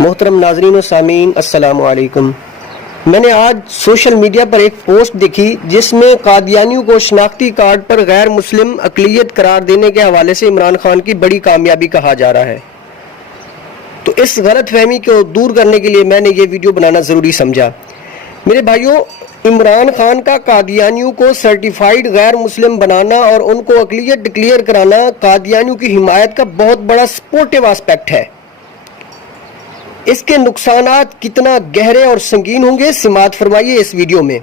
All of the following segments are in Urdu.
محترم ناظرین و سامعین السلام علیکم۔ میں نے آج سوشل میڈیا پر ایک پوسٹ دیکھی جس میں قادیانیوں کو شناختی کارڈ پر غیر مسلم اقلیت قرار دینے کے حوالے سے عمران خان کی بڑی کامیابی کہا جا رہا ہے۔ تو اس غلط فہمی کو دور کرنے کے لیے میں نے یہ ویڈیو بنانا ضروری سمجھا۔ میرے بھائیوں، عمران خان کا قادیانیوں کو سرٹیفائیڈ غیر مسلم بنانا اور ان کو اقلیت ڈکلیئر کرانا قادیانیوں کی حمایت کا بہت بڑا سپورٹیو آسپیکٹ ہے۔ اس کے نقصانات کتنا گہرے اور سنگین ہوں گے، سماعت فرمائیے اس ویڈیو میں۔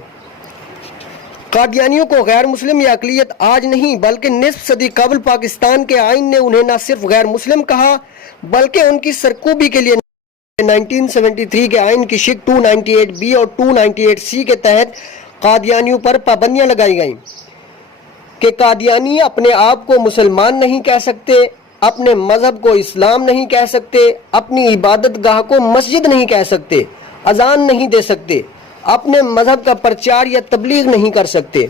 قادیانیوں کو غیر مسلم یا اقلیت آج نہیں بلکہ نصف صدی قبل پاکستان کے آئین نے انہیں نہ صرف غیر مسلم کہا بلکہ ان کی سرکوبی کے لیے 1973 کے آئین کی شق 298 اور 298 کے تحت قادیانیوں پر پابندیاں لگائی گئیں کہ قادیانی اپنے آپ کو مسلمان نہیں کہہ سکتے، اپنے مذہب کو اسلام نہیں کہہ سکتے، اپنی عبادت گاہ کو مسجد نہیں کہہ سکتے، اذان نہیں دے سکتے، اپنے مذہب کا پرچار یا تبلیغ نہیں کر سکتے۔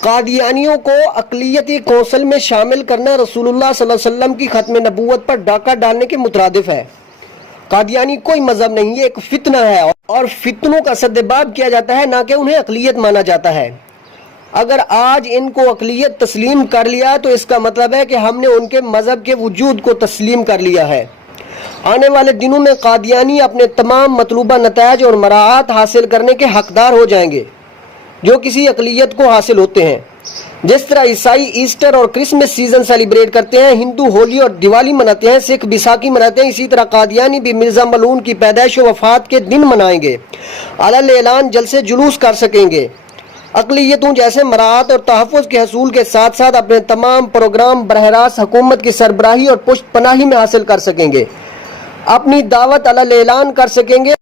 قادیانیوں کو اقلیتی کونسل میں شامل کرنا رسول اللہ صلی اللہ علیہ وسلم کی ختم نبوت پر ڈاکہ ڈالنے کے مترادف ہے۔ قادیانی کوئی مذہب نہیں، یہ ایک فتنہ ہے اور فتنوں کا سدباب کیا جاتا ہے، نہ کہ انہیں اقلیت مانا جاتا ہے۔ اگر آج ان کو اقلیت تسلیم کر لیا تو اس کا مطلب ہے کہ ہم نے ان کے مذہب کے وجود کو تسلیم کر لیا ہے۔ آنے والے دنوں میں قادیانی اپنے تمام مطلوبہ نتائج اور مراعات حاصل کرنے کے حقدار ہو جائیں گے جو کسی اقلیت کو حاصل ہوتے ہیں۔ جس طرح عیسائی ایسٹر اور کرسمس سیزن سیلیبریٹ کرتے ہیں، ہندو ہولی اور دیوالی مناتے ہیں، سکھ بیساکھی مناتے ہیں، اسی طرح قادیانی بھی مرزا ملعون کی پیدائش و وفات کے دن منائیں گے، علل اعلان جلسے جلوس کر سکیں گے۔ اقلیتوں جیسے مراعات اور تحفظ کے حصول کے ساتھ ساتھ اپنے تمام پروگرام براہ راست حکومت کی سربراہی اور پشت پناہی میں حاصل کر سکیں گے، اپنی دعوت علل اعلان کر سکیں گے،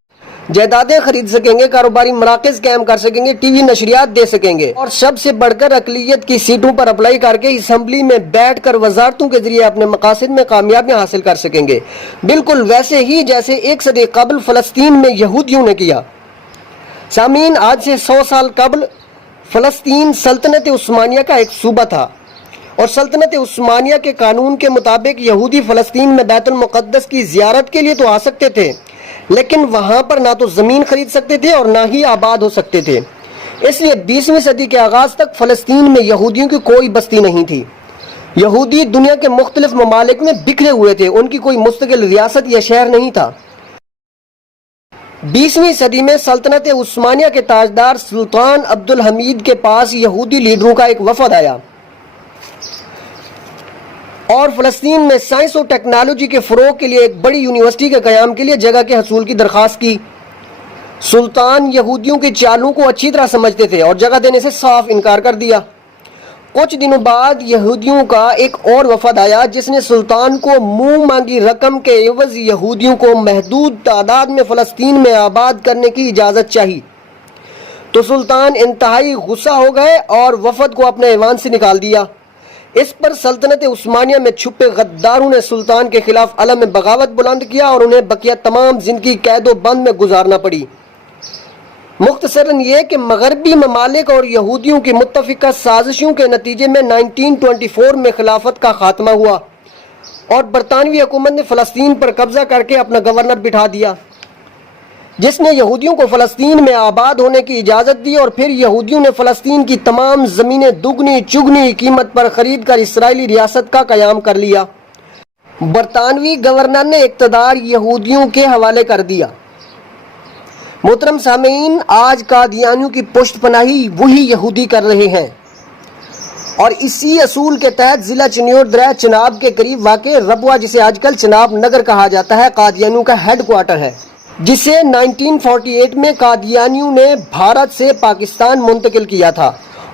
جائیدادیں خرید سکیں گے، کاروباری مراکز قائم کر سکیں گے، ٹی وی نشریات دے سکیں گے، اور سب سے بڑھ کر اقلیت کی سیٹوں پر اپلائی کر کے اسمبلی میں بیٹھ کر وزارتوں کے ذریعے اپنے مقاصد میں کامیابیاں حاصل کر سکیں گے، بالکل ویسے ہی جیسے ایک صدی قبل فلسطین میں یہودیوں نے کیا۔ سامعین، آج سے 100 سال قبل فلسطین سلطنت عثمانیہ کا ایک صوبہ تھا اور سلطنت عثمانیہ کے قانون کے مطابق یہودی فلسطین میں بیت المقدس کی زیارت کے لیے تو آ سکتے تھے، لیکن وہاں پر نہ تو زمین خرید سکتے تھے اور نہ ہی آباد ہو سکتے تھے۔ اس لیے 20ویں صدی کے آغاز تک فلسطین میں یہودیوں کی کوئی بستی نہیں تھی۔ یہودی دنیا کے مختلف ممالک میں بکھرے ہوئے تھے، ان کی کوئی مستقل ریاست یا شہر نہیں تھا۔ 20ویں صدی میں سلطنت عثمانیہ کے تاجدار سلطان عبدالحمید کے پاس یہودی لیڈروں کا ایک وفد آیا اور فلسطین میں سائنس اور ٹیکنالوجی کے فروغ کے لیے ایک بڑی یونیورسٹی کے قیام کے لیے جگہ کے حصول کی درخواست کی۔ سلطان یہودیوں کی چالوں کو اچھی طرح سمجھتے تھے اور جگہ دینے سے صاف انکار کر دیا۔ کچھ دنوں بعد یہودیوں کا ایک اور وفد آیا جس نے سلطان کو منہ مانگی رقم کے عوض یہودیوں کو محدود تعداد میں فلسطین میں آباد کرنے کی اجازت چاہی۔ تو سلطان انتہائی غصہ ہو گئے اور وفد کو اپنے ایوان سے نکال دیا۔ اس پر سلطنت عثمانیہ میں چھپے غداروں نے سلطان کے خلاف علم بغاوت بلند کیا اور انہیں بقیہ تمام زندگی قید و بند میں گزارنا پڑی۔ مختصراً یہ کہ مغربی ممالک اور یہودیوں کی متفقہ سازشوں کے نتیجے میں 1924 میں خلافت کا خاتمہ ہوا اور برطانوی حکومت نے فلسطین پر قبضہ کر کے اپنا گورنر بٹھا دیا جس نے یہودیوں کو فلسطین میں آباد ہونے کی اجازت دی، اور پھر یہودیوں نے فلسطین کی تمام زمینیں دگنی چگنی قیمت پر خرید کر اسرائیلی ریاست کا قیام کر لیا۔ برطانوی گورنر نے اقتدار یہودیوں کے حوالے کر دیا۔ محترم سامعین، آج قادیانیوں کی پشت پناہی وہی یہودی کر رہے ہیں اور اسی اصول کے تحت ضلع چنیور درہ چناب کے قریب واقع ربوہ، جسے آج کل چناب نگر کہا جاتا ہے، قادیانیوں کا ہیڈ کوارٹر ہے، جسے 1948 میں قادیانیوں نے بھارت سے پاکستان منتقل کیا تھا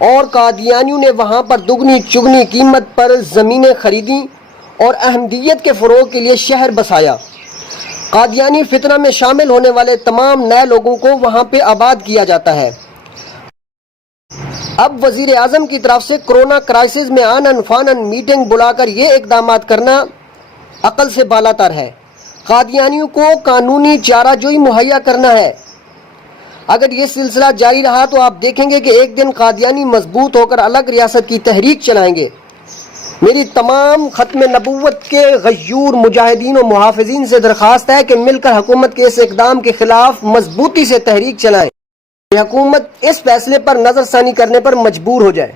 اور قادیانیوں نے وہاں پر دگنی چگنی قیمت پر زمینیں خریدیں اور احمدیت کے فروغ کے لیے شہر بسایا۔ قادیانی فتنہ میں شامل ہونے والے تمام نئے لوگوں کو وہاں پہ آباد کیا جاتا ہے۔ اب وزیر اعظم کی طرف سے کرونا کرائسس میں آنن فانن میٹنگ بلا کر یہ اقدامات کرنا عقل سے بالا تر ہے۔ قادیانیوں کو قانونی چارہ جوئی مہیا کرنا ہے۔ اگر یہ سلسلہ جاری رہا تو آپ دیکھیں گے کہ ایک دن قادیانی مضبوط ہو کر الگ ریاست کی تحریک چلائیں گے میری تمام ختم نبوت کے غیور مجاہدین و محافظین سے درخواست ہے کہ مل کر حکومت کے اس اقدام کے خلاف مضبوطی سے تحریک چلائیں کہ حکومت اس فیصلے پر نظر ثانی کرنے پر مجبور ہو جائے۔